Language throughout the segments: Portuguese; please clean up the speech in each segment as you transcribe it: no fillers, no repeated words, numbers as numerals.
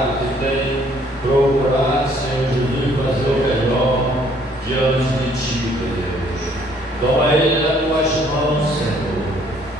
pecado, que tem procurado, Senhor Jesus, fazer o melhor diante de Ti, meu Deus. Toma ele nas Tuas mãos, Senhor,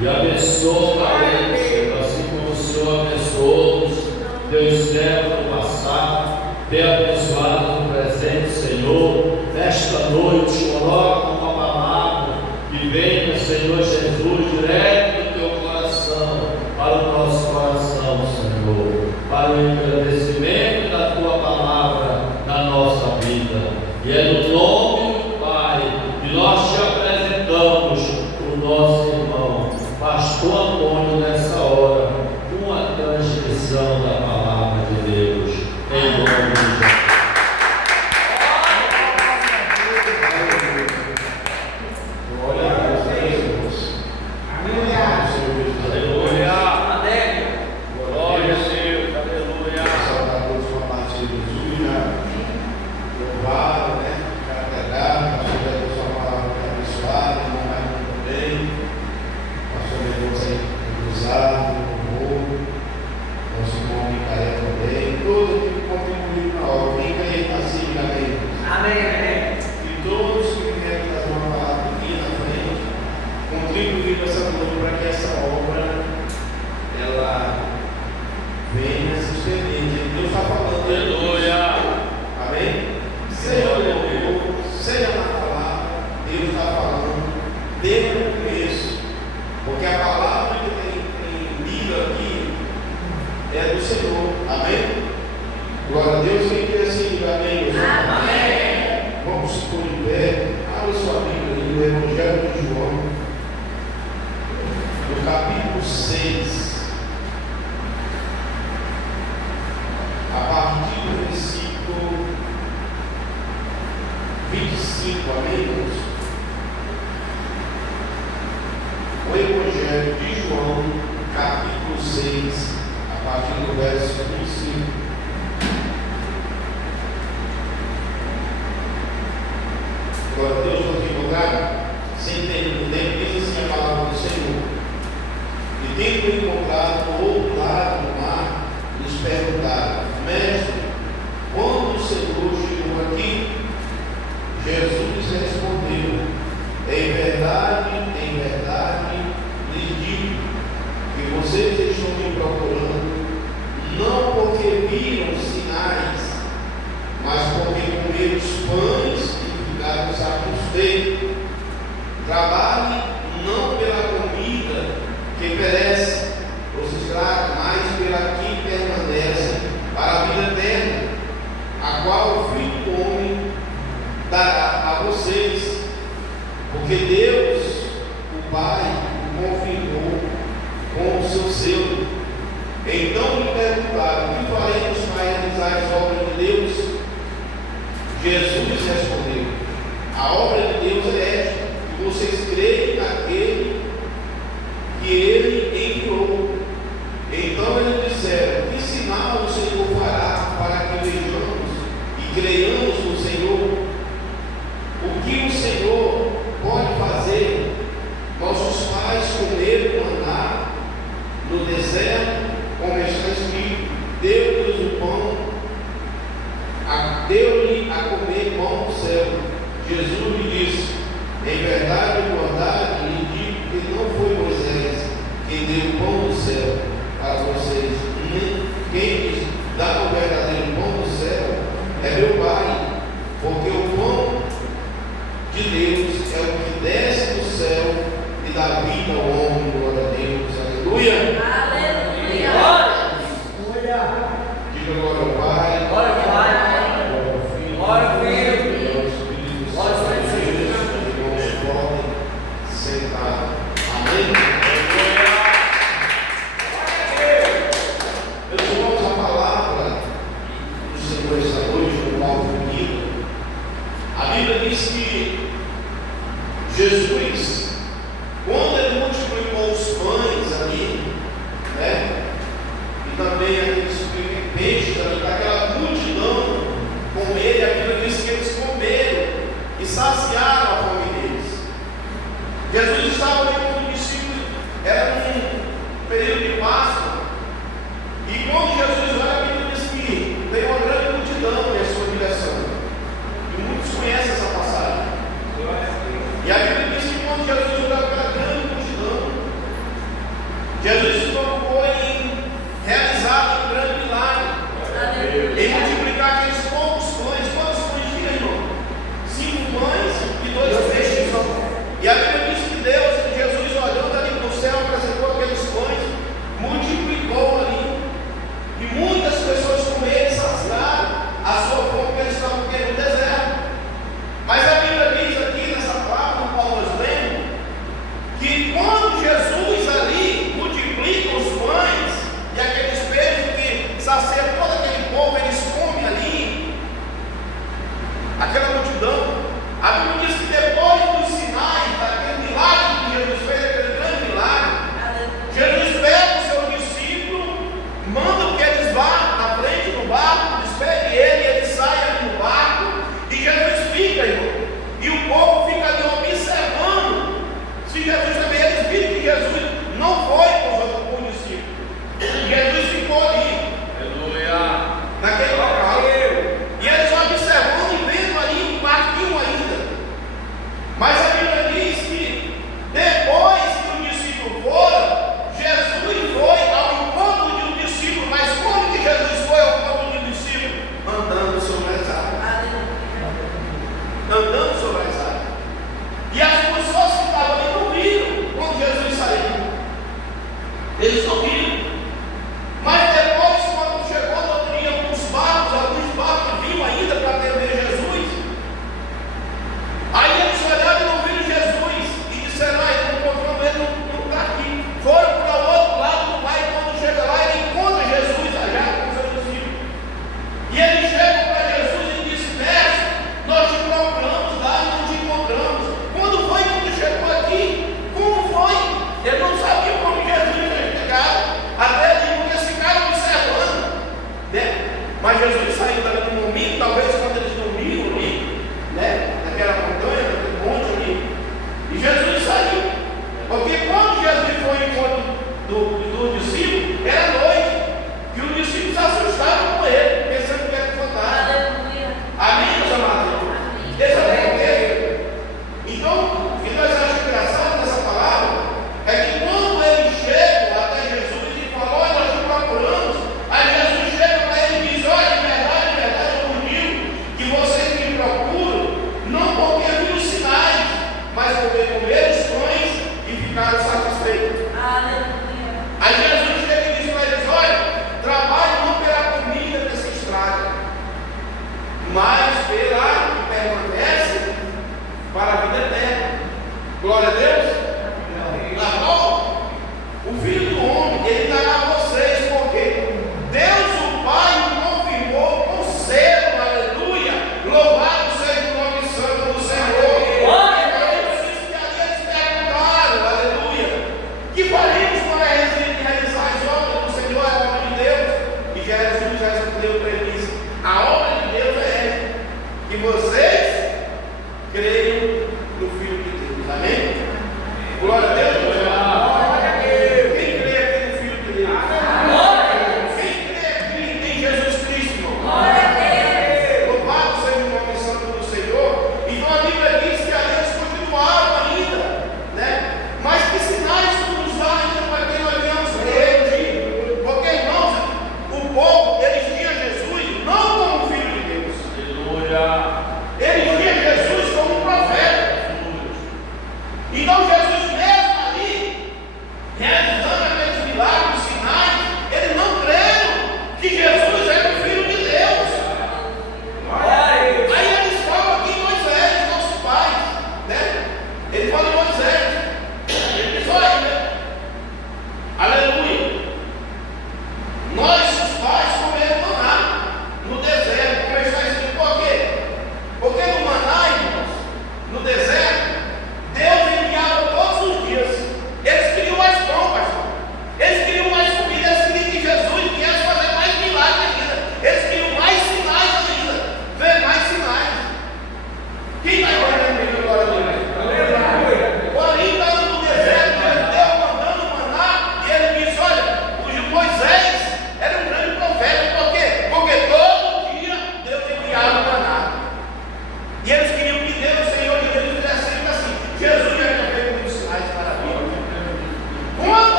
e abençoa ele, Senhor, assim como o Senhor abençoou os Teus servos no passado, tem abençoado no presente, Senhor. Nesta noite, coloca uma palavra que venha, Senhor Jesus, direto do Teu coração, para o nosso coração, Senhor, para o engrandecimento da Tua palavra na nossa vida. E é no nome do Pai que nós Te apresentamos o nosso irmão, Pastor Antônio, nessa hora, uma transmissão da palavra de Deus, em nome de Jesus. Jesus estava ali com os discípulos, era um período de Páscoa, e quando Jesus olha, a Bíblia diz que Mas Jesus saiu dali no domingo, talvez quando eles dormiram ali, né? Naquela montanha, naquele monte ali. E Jesus saiu. Porque quando Jesus foi em encontro do discípulo, era noite. E os discípulos se assustaram com ele, pensando que era fantasma. Amém, meus amados? Esse é o contexto. Então, o que nós achamos engraçado nessa palavra é que quando eles chegam até Jesus e falam: olha, nós te procuramos. Aí Jesus chega para ele e diz: olha, de verdade, eu vos digo que vocês me procuram, não porque viram sinais, mas porque comeram os pães e ficaram satisfeitos. Aí Jesus chega e diz para eles: olha, trabalhe não pela comida que se estraga, mas pela que permanece para a vida eterna. Glória a Deus. Agora, o Filho do Homem, ele dará a vocês, porque Deus o Pai o confirmou com selo, aleluia. Louvado seja o nome santo do Senhor. Que eles perguntaram, aleluia, que faremos para realizar as obras do Senhor, a obra de Deus? E Jesus já respondeu para eles: a obra de Deus é esta, que vocês creiam no Filho de Deus. Amém? Glória a Deus. Quem crê aqui no Filho de Deus? Quem crê aqui em Jesus Cristo, irmão? Louvado seja o nome santo do Senhor. Então a Bíblia diz que eles continuaram ainda, né? Mas que sinais tu nos dá ainda para que nós venhamos crer? Porque, irmãos, o povo, eles tinham Jesus não como Filho de Deus. Aleluia. Eles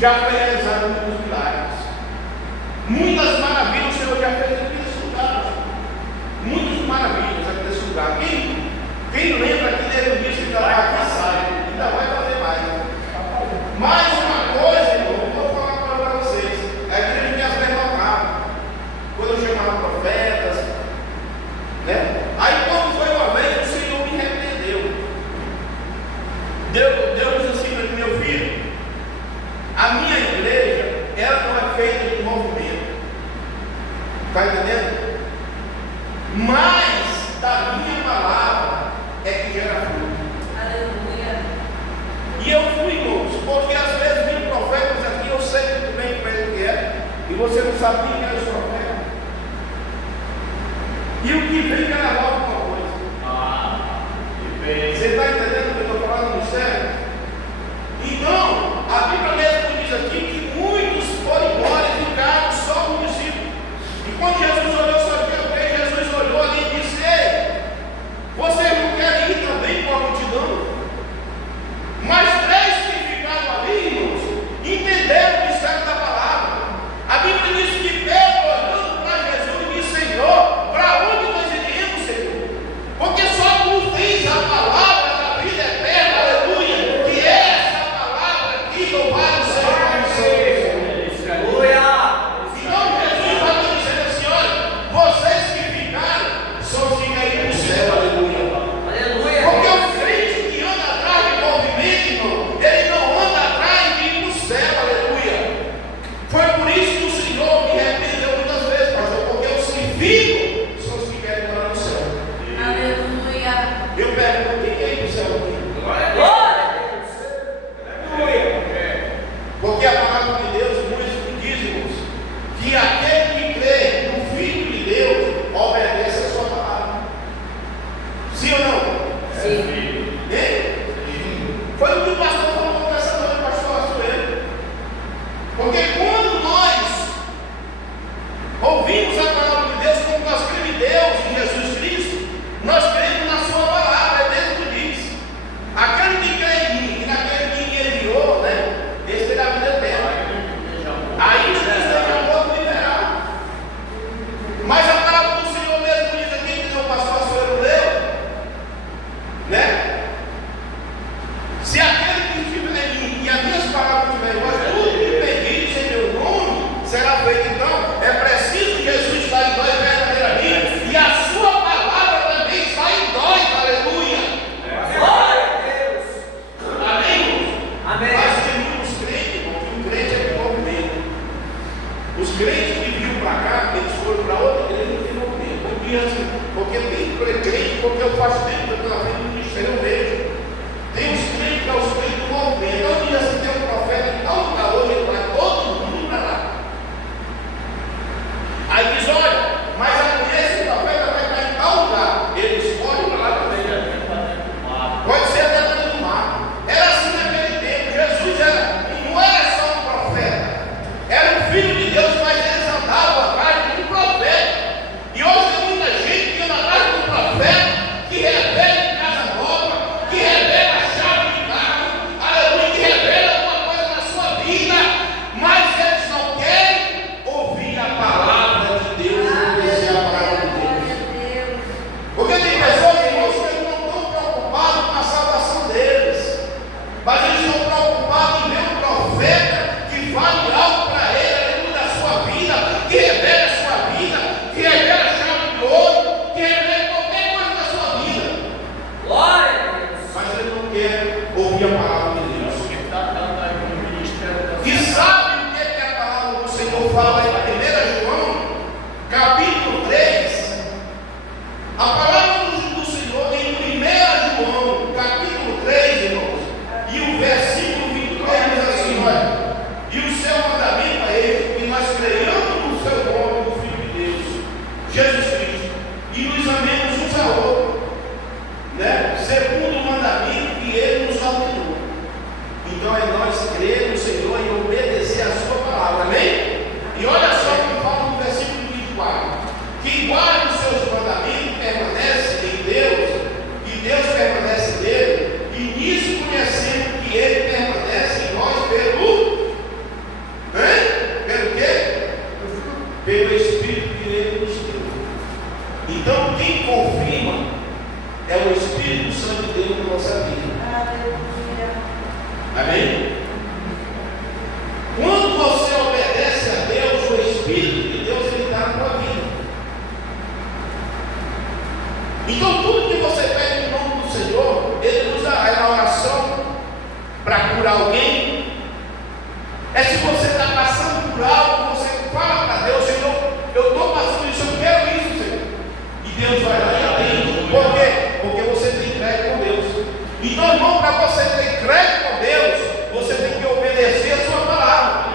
já foi realizado muitos milagres. Muitas maravilhas o Senhor já fez aqui nesse lugar. Muitas maravilhas aqui nesse lugar. Quem lembra que desde o início ele estava aqui, sabe? Ainda vai fazer mais. Mais uma coisa, irmão, eu vou falar para vocês. É a igreja que as derrotava. Quando eu chamava profetas, né? Aí quando foi uma vez, o Senhor me repreendeu. Deus disse assim para mim: meu filho, a minha igreja, ela não é feita de movimento. Está entendendo? Mas da minha palavra é que gera fruto. Aleluia. E eu fui, irmãos, porque às vezes vem profetas aqui, eu sei muito bem como é que é, e você não sabe quem é os profetas. E o que vem quer levar alguma coisa. Você está entendendo o que eu estou falando no céu? Então, a Bíblia mesmo diz aqui que muitos foram embora e ficaram só com os discípulos. E quando Jesus olhou só aqui, Jesus olhou ali e disse: ei, vocês não querem ir também com a multidão? Mas 3 que ficaram ali, irmãos, entenderam o mistério da palavra. A Bíblia diz que Pedro, olhando para Jesus, disse: Senhor, para onde nós iremos, Senhor? Porque só tu tens a palavra da vida eterna, aleluia, que é essa palavra aqui, louvado seja o Senhor. Aleluia. Então Jesus está dizendo assim: olha, vocês que ficaram, só ficam aí no céu, aleluia. Aleluia. Porque o crente que anda atrás de movimento, irmão, ele não anda atrás de ir para o céu, aleluia. Foi por isso que o Senhor me repreendeu muitas vezes, pastor, porque os que ficam são os que querem morar no céu. Aleluia. Eu pergunto: quem quer ir para o céu aqui? Glória a Deus. Porque a palavra de Deus muito diz, irmãos, que aquele que crê no Filho de Deus obedece a sua palavra. Sim ou não? Sim. Hein? Foi o que o pastor falou nessa noite, pastor Açoeiro. Porque quando nós ouvimos a palavra de Deus, como nós cremos em Deus, em Jesus Cristo, nós cremos na sua palavra, é mesmo que diz. Aquele que crê em mim e naquele que me enviou, né? Esse terá a vida eterna. Ainda que esteja morto, viverá. Mas a palavra do Senhor mesmo diz aqui, que o pastor Açoeiro leu, né? Se aquele que estiver em mim e as minhas palavras estiverem em vós, tudo que pedires em meu nome será feito. Então, é preciso Jesus estar em nós verdadeiramente, e a sua palavra também está em nós, aleluia. Glória a Deus. Amém, irmãos? Amém. Mas tem muitos crentes, irmão, que o crente é de movimento. Os crentes que vinham para cá, eles foram para outra igreja de movimento. Porque tem crente, porque eu faço tempo que eu estou vendo no ministério, eu vejo. Tem os crentes que é os crentes do movimento. Então, um dia se tem um profeta em tal lugar hoje, ele vai todo mundo para lá. Aí diz: olha, mas amanhã esse profeta vai estar em tal lugar. Ele escolhe para lá também. Pode ser até dentro do mar. Era assim naquele tempo. Jesus não era só um profeta, era um filho de Deus, mas eles andavam atrás de um profeta. E hoje tem muita gente que anda atrás de um profeta que revela casa nova, que revela a chave de carro, aleluia, que revela alguma coisa na sua vida, mas eles não querem ouvir a palavra de Deus. pelo Espírito que Ele nos deu. Então, quem confirma é o Espírito Santo de Deus na nossa vida. Amém? Quando você obedece a Deus, o Espírito de Deus ele está na tua vida. Então, tudo que você pede em nome do Senhor, Ele nos dará. É na oração para curar alguém. É se você está passando por algo, você fala para Deus: Senhor, eu estou passando isso, eu quero isso, Senhor. E Deus vai lá e atende. Por quê? Porque você tem crédito com Deus. Então, irmão, para você ter crédito com Deus, você tem que obedecer a sua palavra.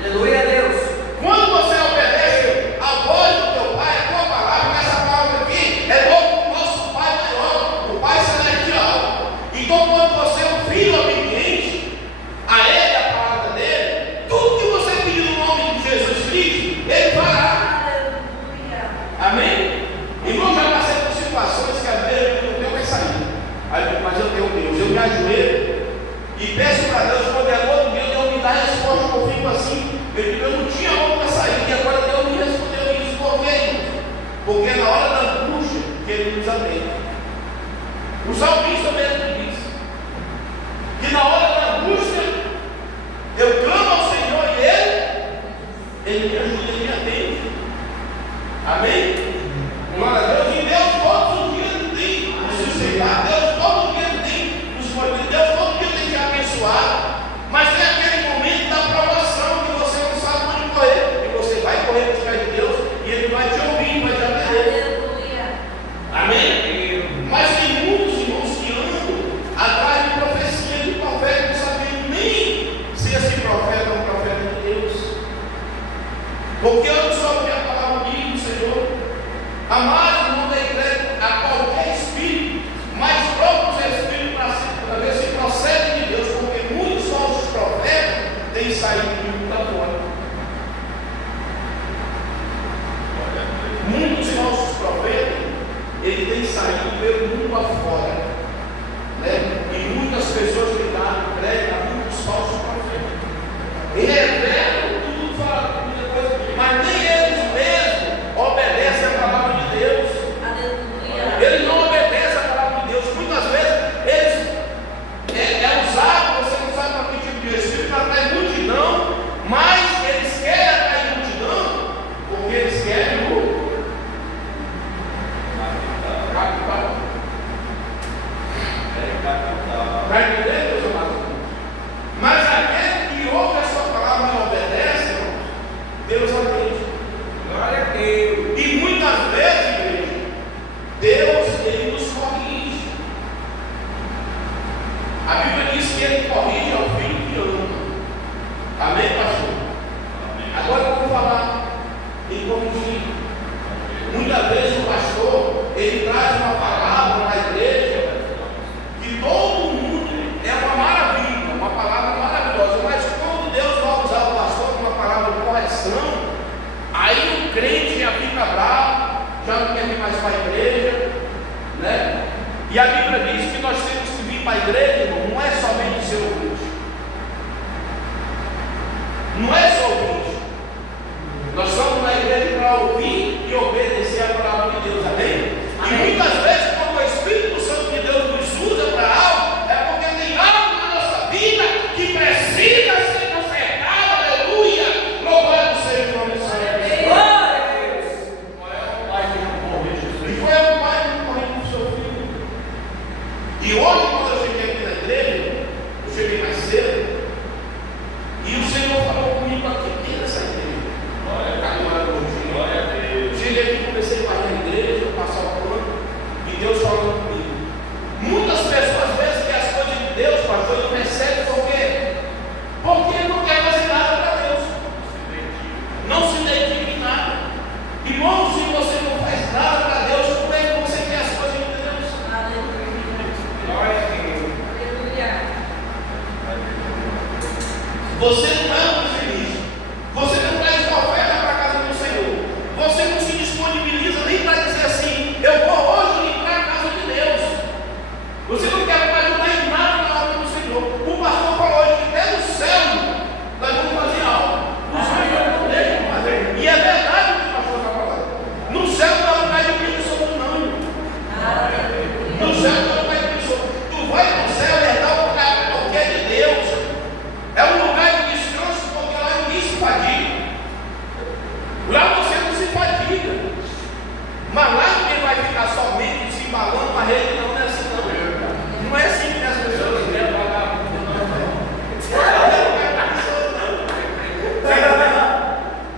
Aleluia a Deus. Quando você obedece a voz do teu Pai, a tua palavra, essa palavra aqui é do nosso Pai maior, o Pai celestial. Então, quando você é um filho obediente a Ele, a palavra dele, tudo que você pedir no nome de Jesus Cristo, Ele fará. Amém? Irmão, já passei por situações que às vezes eu não tenho mais saída. Mas eu tenho Deus, eu me ajoelho e peço para Deus, quando é outro dia, Deus me dá a resposta, eu fico assim, eu não tinha outra saída, e agora Deus me respondeu isso. Por quê? Porque na hora da angústia, que Ele nos atende. O salmista mesmo diz que na hora da angústia, eu clamo ao Senhor e Ele me ajuda, Ele me atende. Amém? Glória a Deus. E Deus todos os dias tem nos sustentar, Deus todo dia tem nos fortalecer, Deus todo dia tem te abençoar. Mas tem aquele momento da provação que você não sabe onde correr, e você vai correr para de Deus e Ele vai te ouvir, vai te atender. Amém? Mas tem muitos irmãos que andam atrás de profecia de profeta, não sabendo nem se esse profeta é um profeta de Deus. Porque eu não sou o que a palavra diz do Senhor. Amado, não dê crédito a qualquer espírito, mas próprios espíritos para ver se procedem de Deus, porque muitos falsos profetas têm saído do mundo afora. Muitos falsos profetas, eles têm saído pelo mundo afora, né? E muitas pessoas têm dado crédito a muitos falsos profetas. E revelam tudo, falam muita coisa, mas nem eles mesmos obedecem a palavra de Deus. Eles não obedecem a palavra de Deus. Muitas vezes eles é usado, você não sabe para que tipo de espírito, para atrair multidão, mas eles querem atrair multidão porque eles querem o capital. Vai entender, meus amados? Mas aquele que ouve a sua palavra e obedece, Deus atende. Glória a Deus. E muitas vezes, igreja, Deus, Ele nos corrige. A Bíblia diz que Ele corrige ao filho que ama. Amém, pastor? Amém. Agora eu vou falar em corrigir. Muitas vezes o pastor, ele traz uma palavra na igreja que todo mundo é uma maravilha, uma palavra maravilhosa. Mas quando Deus vai usar o pastor com uma palavra de correção, aí o crente já fica bravo, já não quer vir mais para a igreja, né? E a Bíblia diz que nós temos que vir para a igreja, irmão, não é somente ser ouvinte. Não é só ouvinte. Nós somos na igreja para ouvir e obedecer a palavra de Deus, amém? E muitas vezes, quando o Espírito Santo de Deus nos usa para algo, é porque tem algo na nossa vida que precisa ser consertado, aleluia! Louvado seja o nome do Senhor. Glória a Deus. E foi o pai que corrigiu o seu filho. E hoje, quando eu cheguei aqui na igreja, eu cheguei mais cedo, e o Senhor falou comigo aqui dentro dessa igreja. Glória a Deus. Cheguei aqui, comecei a varrer a igreja, passar o pano, e Deus falando comigo. Muitas pessoas pensam que as coisas de Deus, pastor, não recebem por quê? Porque não quer fazer nada para Deus. Não se dedica em nada. Irmão, se você não faz nada para Deus, como é que você quer as coisas de Deus? Glória a Deus. Você não é um feliz. Você não traz uma oferta para a casa do Senhor. Você não se disponibiliza nem para dizer assim: eu vou hoje limpar a casa de Deus. Você não quer ajudar em nada na obra do Senhor. O pastor falou hoje que até no céu nós vamos fazer algo. Os homens não deixam fazer. E é Mas lá ninguém vai ficar somente se embalando uma rede, não é assim não. Não é assim que as pessoas querem pagar.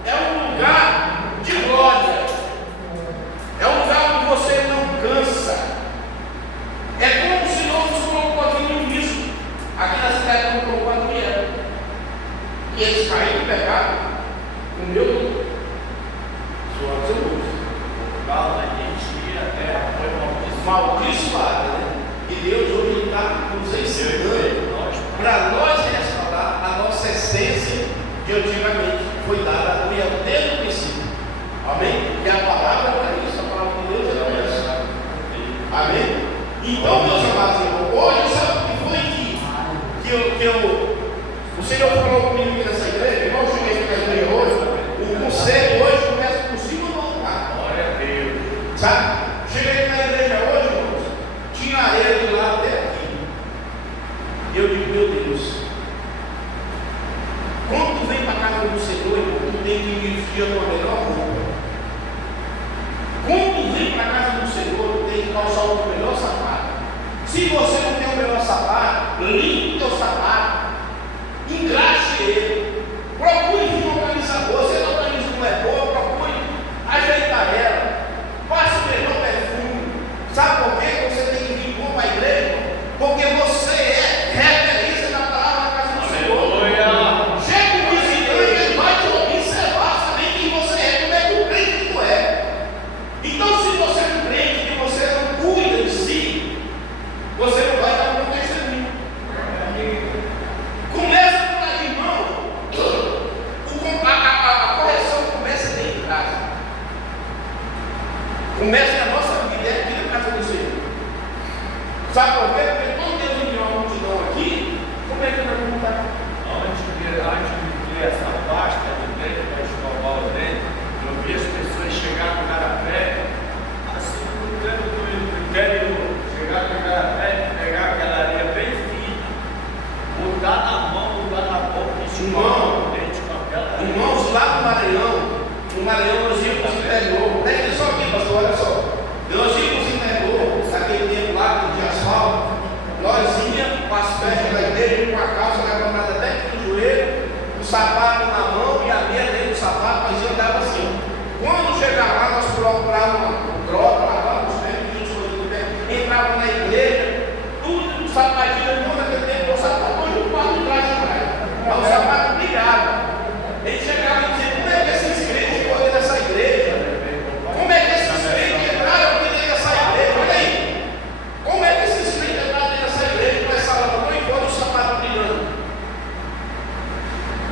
É um lugar de glória. É um lugar onde você não cansa. É como se não nos colocou aqui no início. Aqui na cidade não colocou a mulher. E eles caíram no pecado. O meu suor de luz. Maldiçoada, né? E Deus hoje está nos ensinando para nós restaurar a nossa essência que antigamente foi dada a Deus desde o princípio. Amém? E a palavra para isso, a palavra de Deus é essa. Amém? Então, meus amados irmãos, hoje sabe o que foi que o Senhor falou comigo aqui nessa igreja? Irmão, eu cheguei aqui na igreja hoje. O conselho hoje começa por cima do altar. Glória a Deus. Sabe? Cheguei aqui na igreja hoje, irmãos. Tinha areia de lá até aqui. E eu digo, meu Deus. Quando tu vem para a casa do Senhor, irmão, tu tem que vestir a tua melhor roupa. Quando tu vem para a casa do Senhor, tu tem que calçar o teu melhor sapato. Se você não tem o melhor sapato, limpe o teu sapato. Engraxe ele. Procure vir uma camisa boa. Se a tua camisa não é boa, procure ajeitar ela. Passe o melhor perfume. Sabe por quê? Você tem que vir bom para a igreja? Porque você é referência na palavra da casa do Senhor. Chega um visitante, ele vai te observar, saber quem você é, como é que o crente que tu é. Então, se você é um crente que você não cuida de si, você não vai dar um bom testemunho. Começa por aí, irmão. A correção começa dentro de casa. Começa a nossa vida é aqui na casa do Senhor. Sabe por quê? Porque quando Deus enviou uma multidão aqui, como é que nós vamos estar? Antes de ter essa pasta de dentro para escovar o dente, eu vi as pessoas chegar no garapé, assim, no interior, chegar no garapé, pegar aquela areia bem fina, botar na mão, botar na boca e escovar o dente com aquela areia. Irmãos, lá no Maranhão nós íamos no interior. Deixa só aqui, pastor, olha só. Nós íamos no interior, naquele tempo lá de asfalto. Nós íamos com as festas da igreja, com a calça levantada até aqui no joelho, o sapato na mão e a meia dentro do sapato, mas eu andava assim. Quando chegava lá, nós procurávamos uma troca, lavávamos os pés, pedíamos coisas do pé, entrava na igreja, tudo, o sapatinho, todo aquele tempo, o sapato, hoje o quarto de trás de trás. Mas o sapato brilhava. Ele chegava e dizia, como é que esses crentes chegou dentro dessa igreja? Como é que esses crentes entraram aqui dentro dessa igreja? Olha aí. Como é que esses crentes entraram dentro dessa igreja com essa lâmpada e fora o sapato brilhando?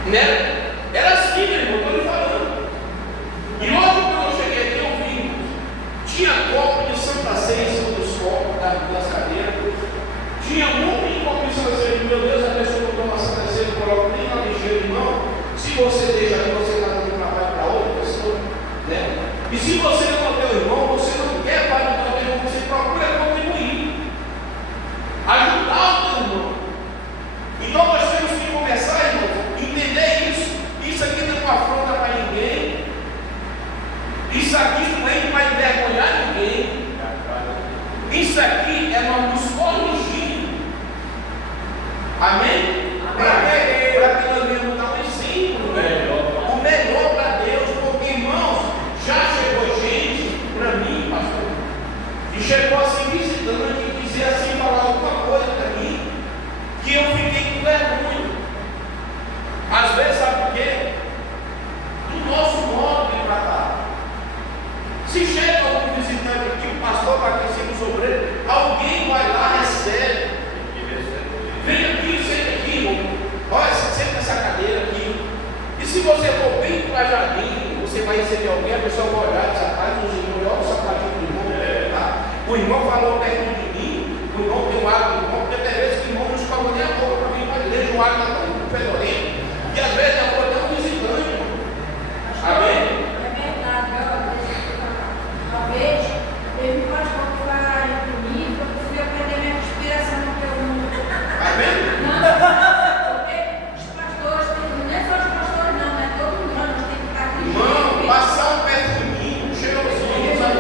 Né? Era assim, meu irmão, estou lhe falando. E hoje, quando eu cheguei aqui, eu vi. Tinha copo de Santa Ceia em cima dos copos das cadeiras. Tinha um monte de copo de Santa Ceia. Meu Deus, a pessoa que toma Santa Ceia, coloca nem na lixeira de mão. Se você deixa aí, você está dando trabalho para outra pessoa, né? E se você não é teu irmão, você não quer para o teu irmão, você procura contribuir, ajudar o teu irmão. Então nós temos que começar, irmão, entender isso. Isso aqui não é uma afronta para ninguém. Isso aqui não é para envergonhar ninguém. Isso aqui é para nos corrigir. Amém? Para que nós venhamos dar um exemplo, o melhor para Deus, porque irmãos, já chegou gente para mim, pastor, e chegou assim visitando e dizer assim, falar alguma coisa para mim, que eu fiquei com vergonha. Às vezes, sabe por quê? Do nosso modo de tratar. Se chega algum visitante aqui, o pastor vai aqui ser um sobreiro, alguém vai lá, recebe. Vem aqui, senta aqui, irmão. Olha, senta nessa cadeira aqui. E se você for bem para jardim, você vai receber alguém, a pessoa vai olhar e diz, rapaz, os irmãos, olha o sapatinho do irmão. Tá? O irmão falou perto de mim, o irmão tem um hábito do irmão, porque tem vezes que o irmão não escova nem a boca para vir para a igreja, o hábito está muito fedorento. E às vezes a boca está visitante, irmão. Amém? É verdade, uma vez teve um pastor que foi comigo, eu fui aprender minha respiração no teu mundo. Amém? Não, porque os pastores, não é só os pastores, não, é todo mundo, nós temos que ficar aqui. Irmão, passar um perfuminho, cheirosinho, sabe?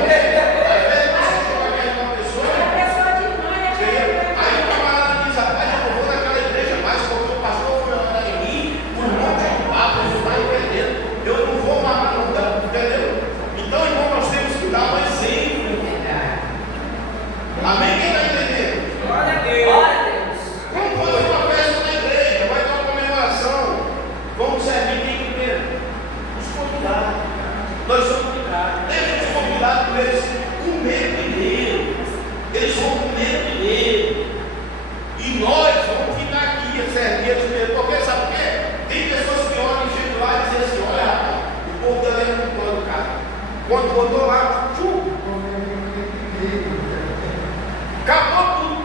Nós somos convidados por eles com medo de Deus. Eles vão com medo de Deus. E nós vamos ficar aqui a servir eles mesmo. Porque sabe o quê? Tem pessoas que olham e chegam lá e dizem assim: olha, rapaz, o povo da lei não pode, cara. Quando botou lá, acabou tudo.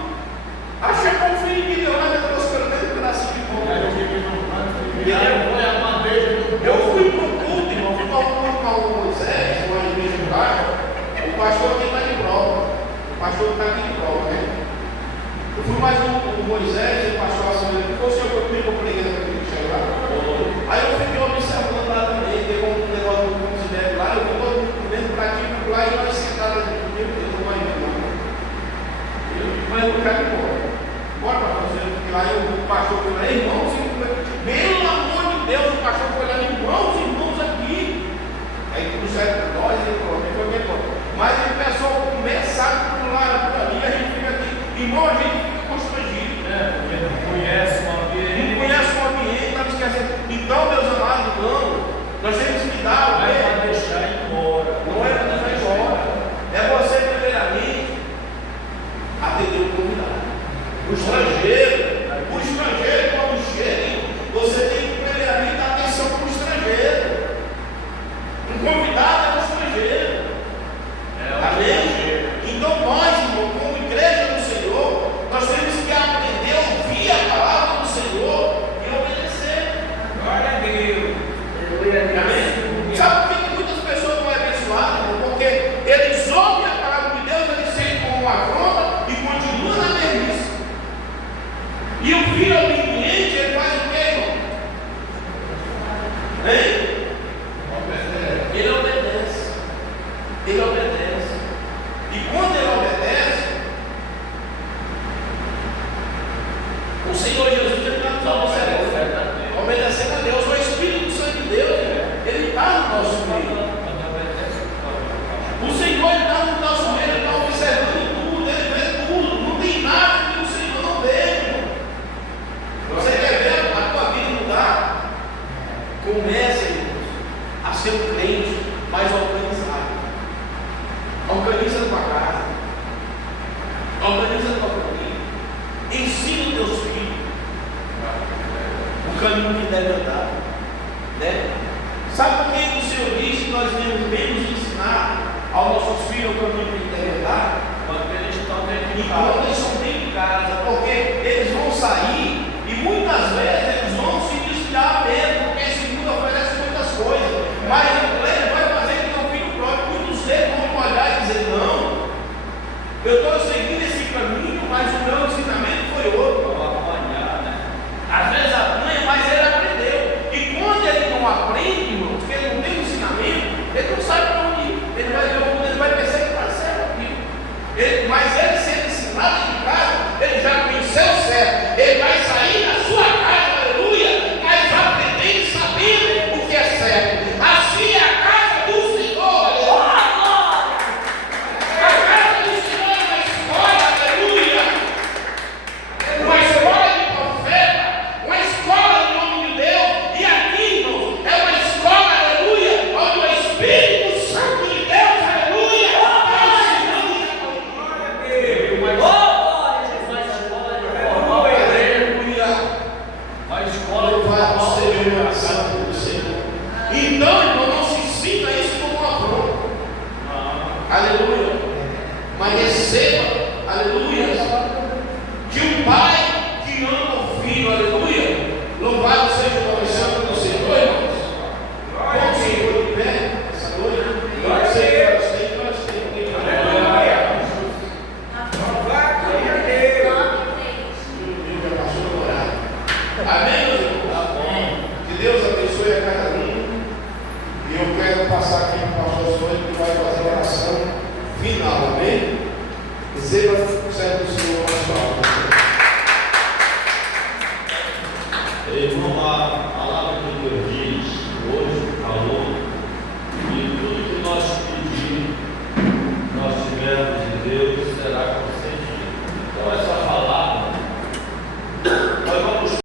Achei que o filho de Deus lá trouxe pelo menos um pedacinho de pão. Eu fui para o culto, irmão, fui para o Moisés, uma igreja de baixo. O pastor aqui está de prova. O pastor está aqui de prova, né? Eu fui mais um Moisés, o pastor assim, ele falou: o senhor foi comigo, eu preguei naquele que chegou lá. Aí eu fiquei observando lá também, teve um negócio do considero lá, eu fui dentro do pratinho lá e nós sentados aqui, meu Deus, não vai ir, não. Mas eu quero ir embora. Bora para fazer, porque lá o pastor foi lá, irmãos, pelo amor de Deus, o pastor foi lá, irmãos aqui. Aí trouxeram nós e falou, mas ele começou a começar a pular por ali, a gente fica aqui, irmão, a gente fica constrangido. Porque não conhece o ambiente. Não conhece o ambiente, estamos esquecendo. Então, meus amados, não, nós temos que dar o Vai para deixar embora. Não é para deixar embora. É você, primeiramente, atender o convidado. O estrangeiro, quando chega, você tem que primeiramente dar atenção para o estrangeiro. Um convidado é um estrangeiro. Amém? Então nós, irmão, como igreja do Senhor, nós temos que aprender a ouvir a palavra do Senhor e obedecer. Glória a Deus. Amém? Sabe por que muitas pessoas não é abençoadas, irmão? Porque eles ouvem a palavra de Deus, eles sentem como uma afronta e continuam na mesmice. E o filho obediente, ele faz o quê, irmão? Hein? Ele obedece. Ele obedece. E quando ele obedece, o Senhor Jesus está nos obedecendo. Obedecendo a Deus, o Espírito Santo de Deus, ele está no nosso meio. O Senhor está no nosso meio, ele está observando tudo, ele vê tudo. Não tem nada que o Senhor não vê, irmão. Você quer ver a tua vida mudar? Comece, irmãos, a ser um crente mais organizado. Organiza a tua casa. Organiza a tua família. Ensina os teus filhos o caminho que deve andar. Né? Sabe por que o Senhor diz que nós devemos ensinar aos nossos filhos o caminho que deve andar? Quando eles estão dentro de Enquanto casa. eles estão dentro de casa, porque eles vão sair e muitas vezes eles vão se desviar mesmo, porque esse mundo oferece muitas coisas, mas ele vai fazer que o filho próprio, muitos deles vão olhar e dizer: não, eu estou seguindo esse caminho, mas o meu ensinamento foi outro. Vão apanhar, né? Às vezes apanha, mas ele aprendeu. E quando ele não aprende, irmão, porque ele não tem ensinamento, ele não sabe para onde ir. Ele vai pensar que está certo aqui. Mas ele sendo ensinado em casa, ele já conheceu certo. Ele vai sair da sua casa, aleluia, mas aprendendo e sabendo o que é certo. Assim é a casa do Senhor, aleluia. A casa do Senhor é uma escola, aleluia. Uma escola de profeta, uma escola em nome de Deus. E aqui, irmãos, é uma escola, aleluia, onde o Espírito Santo de Deus, aleluia, está ensinando. Louvado seja o santo do Senhor. Então, irmão, não se ensina isso como uma afronta. Aleluia. Mas receba, aleluia, de um pai que ama o filho, aleluia. Louvado seja o nome santo do Senhor, irmãos. Vamos, Senhor, de pé essa noite. Glória a Deus. Amém, meus irmãos? Que Deus abençoe a cada um. E eu quero passar aqui para o pastor Sônia, que vai fazer a oração final. Amém? Receba